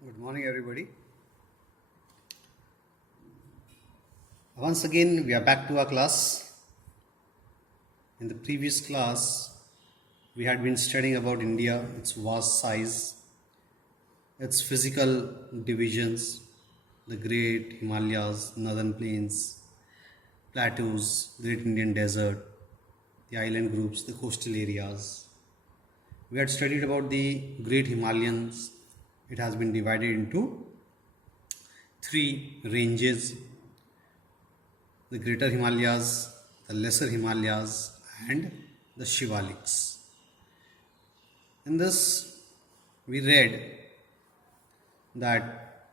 Good morning, everybody. Once again, we are back to our class. In the previous class, we had been studying about India, its vast size, its physical divisions, the great Himalayas, northern plains, plateaus, great Indian desert, the island groups, the coastal areas. We had studied about the great Himalayas. It has been divided into three ranges: the greater Himalayas, the lesser Himalayas, and the Shivaliks. In this, we read that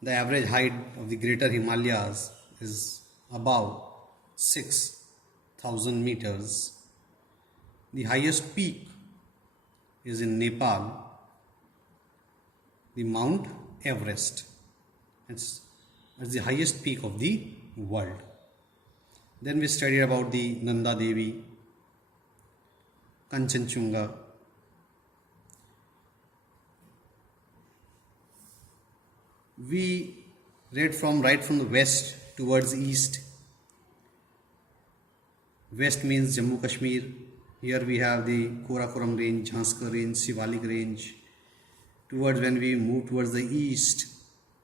the average height of the greater Himalayas is above 6,000 meters. The highest peak is in Nepal, the Mount Everest. It's the highest peak of the world. Then we studied about the Nanda Devi, Kanchenjunga. We read from right from the west towards east. West means Jammu Kashmir. Here we have the Karakoram range, Jhanskar range, Shivalik range. Towards when we move towards the east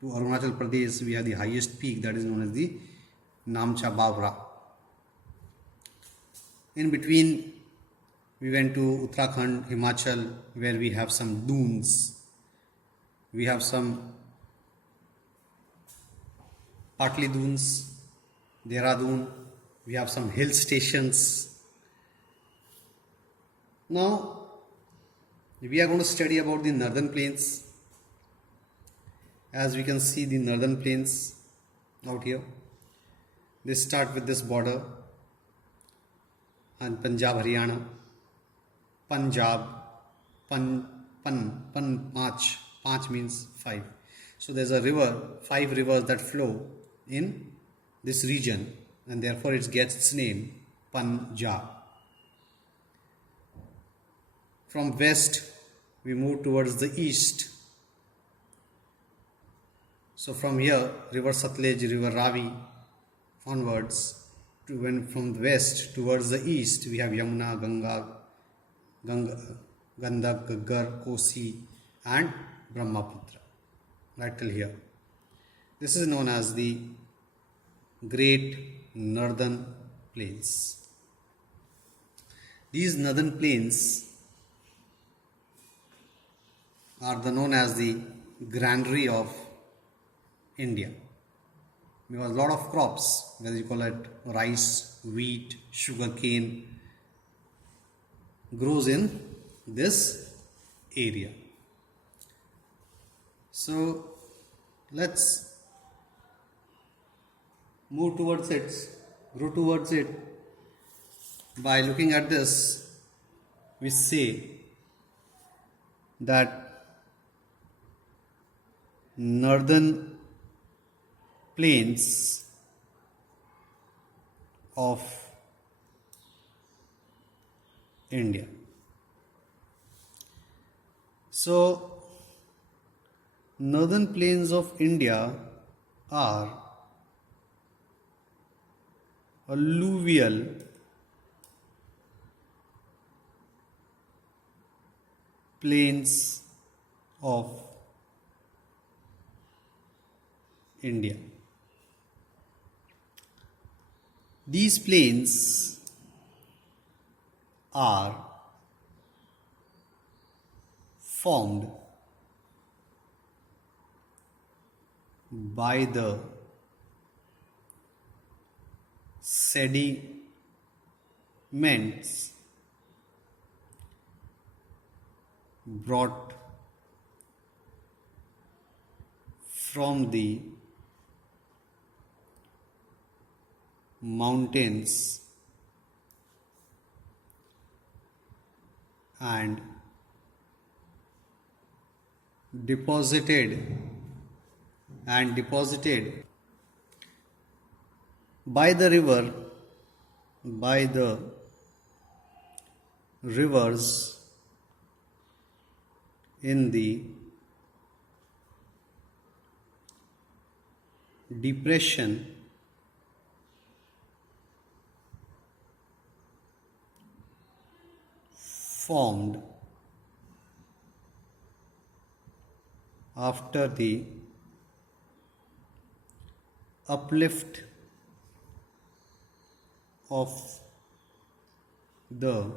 to Arunachal Pradesh, we have the highest peak, that is known as the Namcha Bawra. In between, we went to Uttarakhand, Himachal, where we have some dunes. We have some Patli dunes, Dehradun. We have some hill stations. Now, we are going to study about the northern plains. As we can see, the northern plains out here, they start with this border and Punjab, Haryana, Punjab, Panch means five. So there's a river, 5 rivers that flow in this region, and therefore it gets its name, Punjab. From west, we move towards the east. So from here, river Satluj, river Ravi, onwards, to when from the west towards the east, we have Yamuna, Gandak, Gaggar, Kosi, and Brahmaputra, right till here. This is known as the Great Northern Plains. These northern plains are known as the granary of India, because a lot of crops, whether you call it rice, wheat, sugarcane, grows in this area. So let's move towards it, grow towards it. By looking at this, we say that northern plains of India. So, northern plains of India are alluvial plains of India. These plains are formed by the sediments brought from the mountains and deposited by the rivers in the depression formed after the uplift of the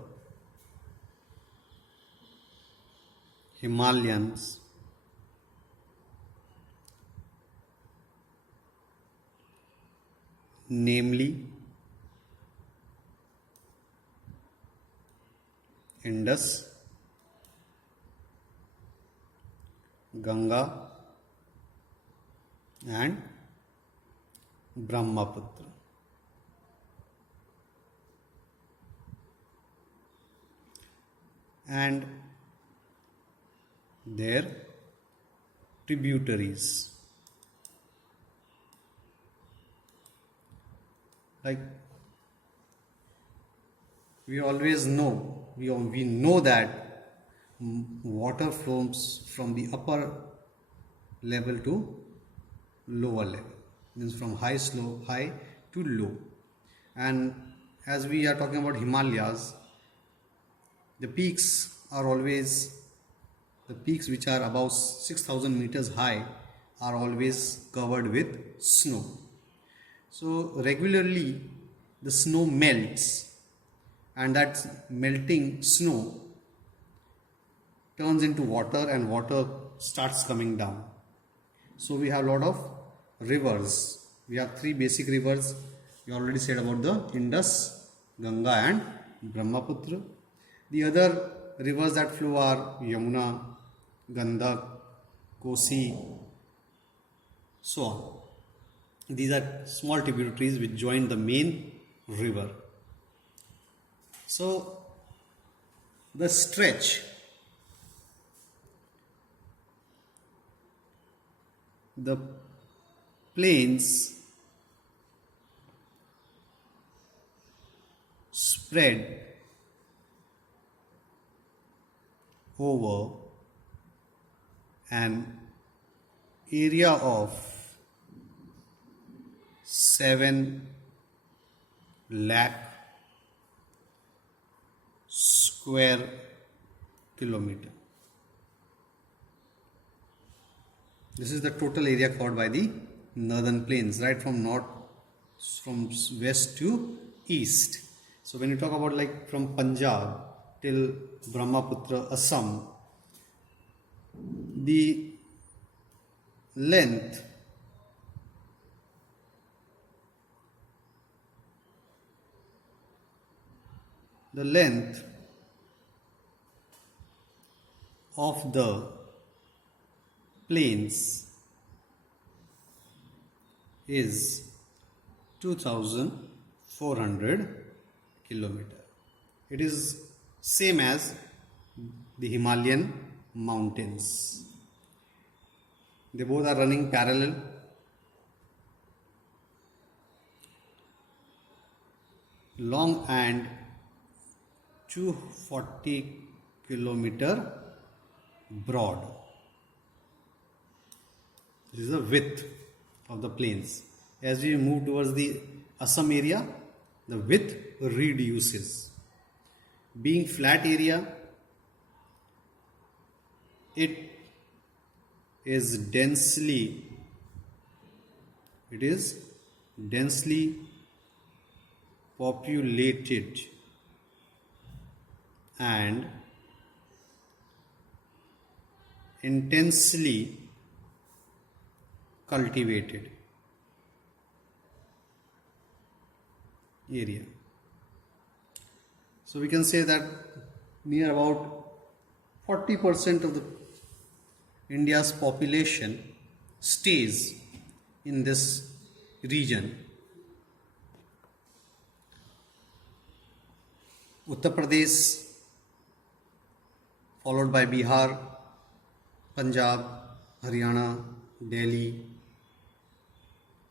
Himalayas, namely Indus, Ganga and Brahmaputra. And their tributaries. Like we always know, we know that water flows from the upper level to lower level, means from high to low. And as we are talking about Himalayas, the peaks which are above 6,000 meters high are always covered with snow. So regularly the snow melts, and that melting snow turns into water, and water starts coming down. So we have a lot of rivers. We have three basic rivers. We already said about the Indus, Ganga and Brahmaputra. The other rivers that flow are Yamuna, Gandak, Kosi, so on. These are small tributaries which join the main river. So the stretch, the plains spread over an area of 7 lakh square kilometer. This is the total area covered by the northern plains, right from west to east. So when you talk about like from Punjab till Brahmaputra, Assam, the length of the plains is 2,400 kilometer. It is same as the Himalayan mountains. They both are running parallel. Long and 240 kilometer broad. This is the width of the plains. As we move towards the Assam area, the width reduces. Being flat area, it is densely populated and intensely cultivated area. So we can say that near about 40% of the India's population stays in this region. Uttar Pradesh, followed by Bihar, Punjab, Haryana, Delhi.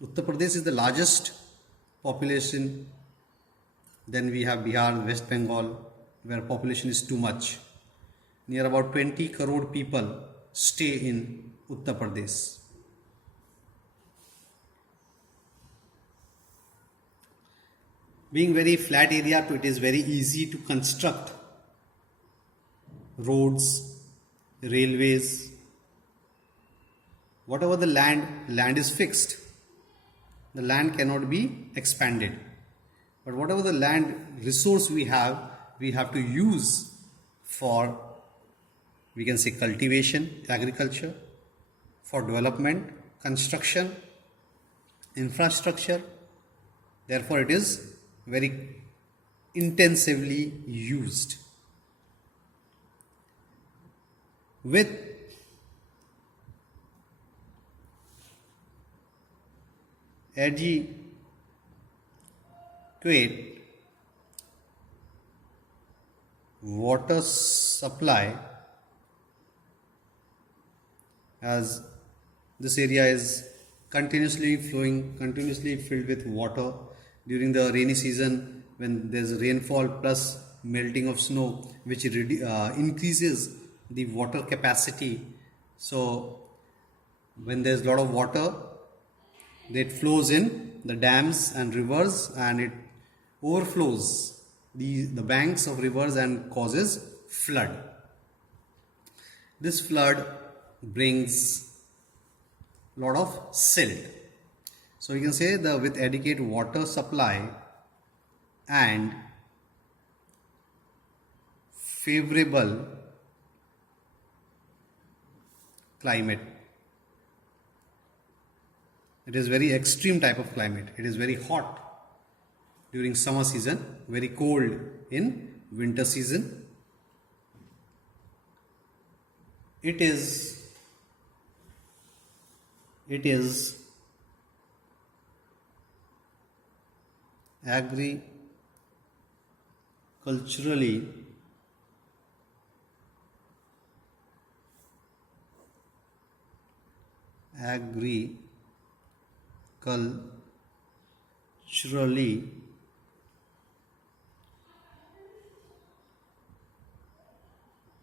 Uttar Pradesh is the largest population. Then we have Bihar, West Bengal, where population is too much. Near about 20 crore people stay in Uttar Pradesh. Being very flat area, so it is very easy to construct roads, railways. Whatever the land is fixed. The land cannot be expanded. But whatever the land resource we have to use for, we can say, cultivation, agriculture, for development, construction, infrastructure. Therefore, it is very intensively used. With adequate water supply, as this area is continuously flowing, continuously filled with water during the rainy season, when there's rainfall plus melting of snow, which increases the water capacity. So when there's a lot of water, it flows in the dams and rivers, and it overflows the banks of rivers and causes flood. This flood brings a lot of silt. So you can say with adequate water supply and favorable climate. It is very extreme type of climate. It is very hot during summer season, very cold in winter season. It is agriculturally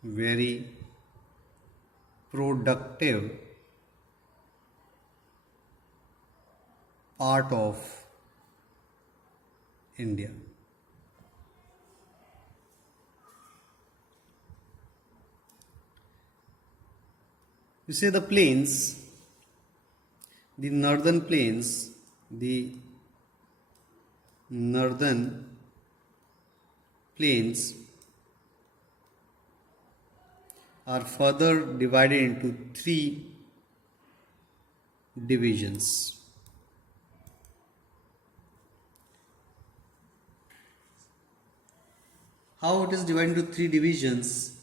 very productive part of India. You say the plains, the northern plains, are further divided into 3 divisions. How it is divided into 3 divisions?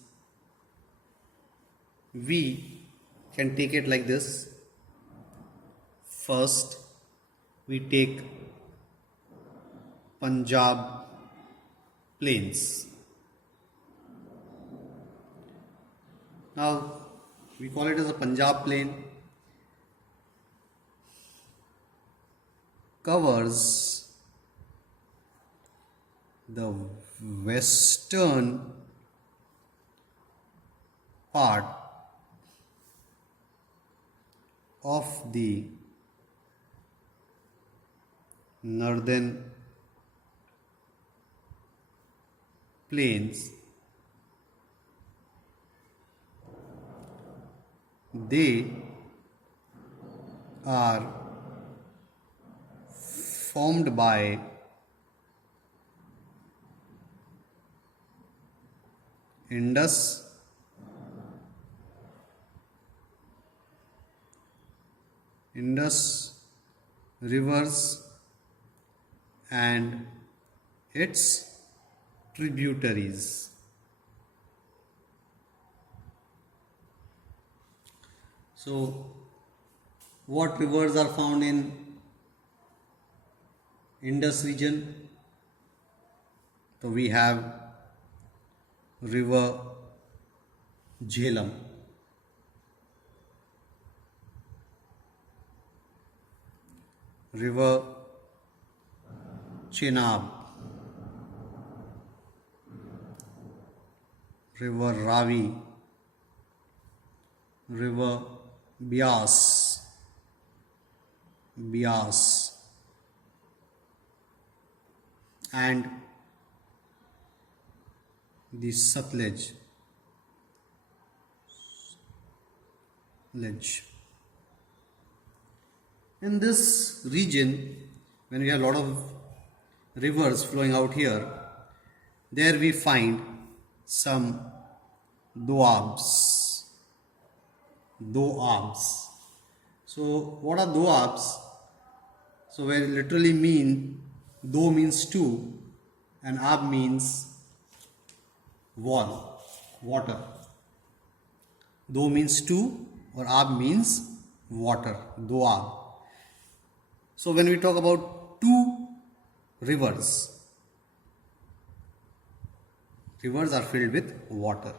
We can take it like this. First, we take Punjab plains. Now, we call it as a Punjab plain. Covers the western part of the northern plains. They are formed by Indus rivers and its tributaries. So, what rivers are found in Indus region? So we have river Jhelum, river Chenab, river Ravi, river Bias, and the Satluj. In this region, when we have a lot of rivers flowing out here, there we find some doabs. Doabs. So, what are doabs? So, where literally mean do means two, and ab means wall, water. Do means two, or ab means water. Doab. So, when we talk about two rivers, rivers are filled with water.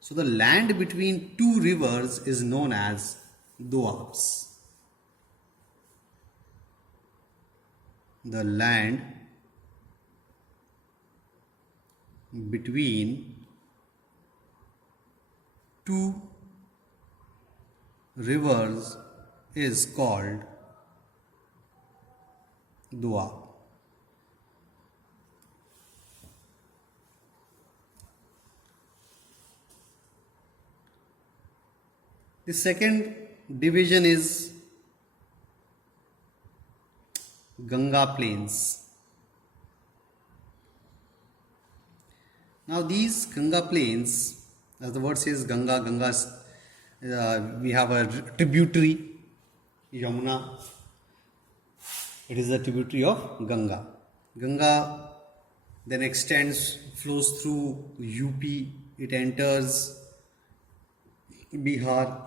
So, the land between two rivers is known as doabs. The land between two rivers is called doab. The second division is Ganga Plains. Now these Ganga Plains, as the word says Ganga, we have a tributary, Yamuna. It is a tributary of Ganga. Ganga then extends, flows through UP, it enters Bihar,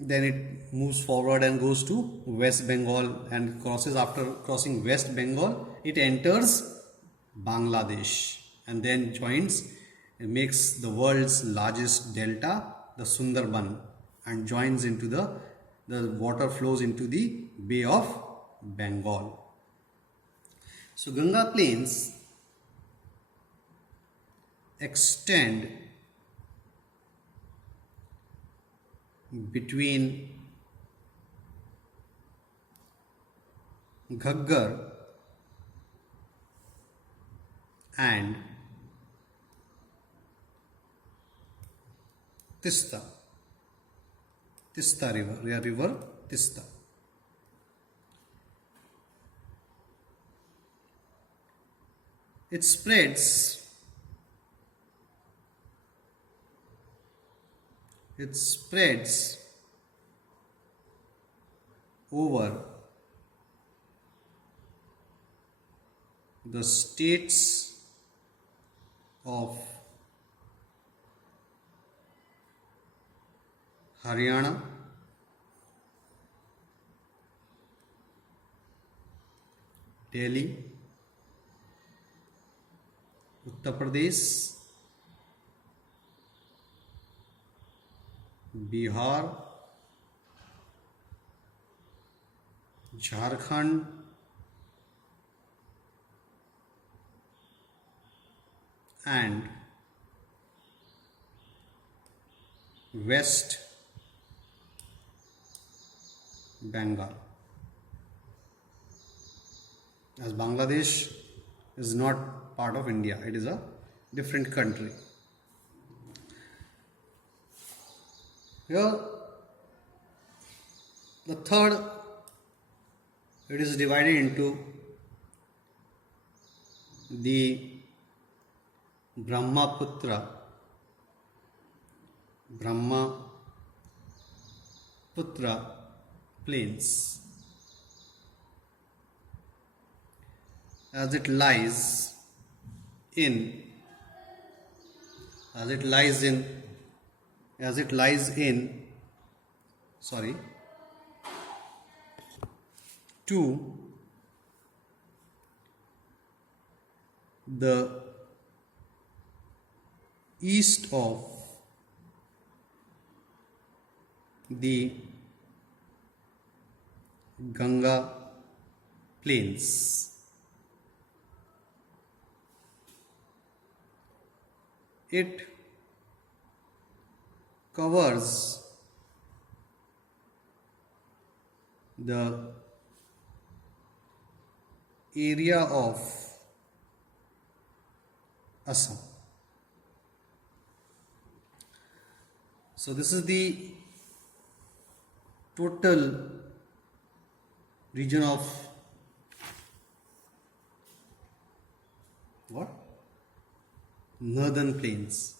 then it moves forward and goes to West Bengal and crosses. After crossing West Bengal, it enters Bangladesh and then joins, it makes the world's largest delta, the Sundarban, and joins into the water flows into the Bay of Bengal. So Ganga Plains extend between Ghaggar and Tista river, river Tista. It spreads over the states of Haryana, Delhi, Uttar Pradesh, Bihar, Jharkhand, and West Bengal. As Bangladesh is not part of India, it is a different country. Here, the third, it is divided into the Brahmaputra plains, as it lies in to the east of the Ganga plains. It covers the area of Assam. So this is the total region of what? Northern plains.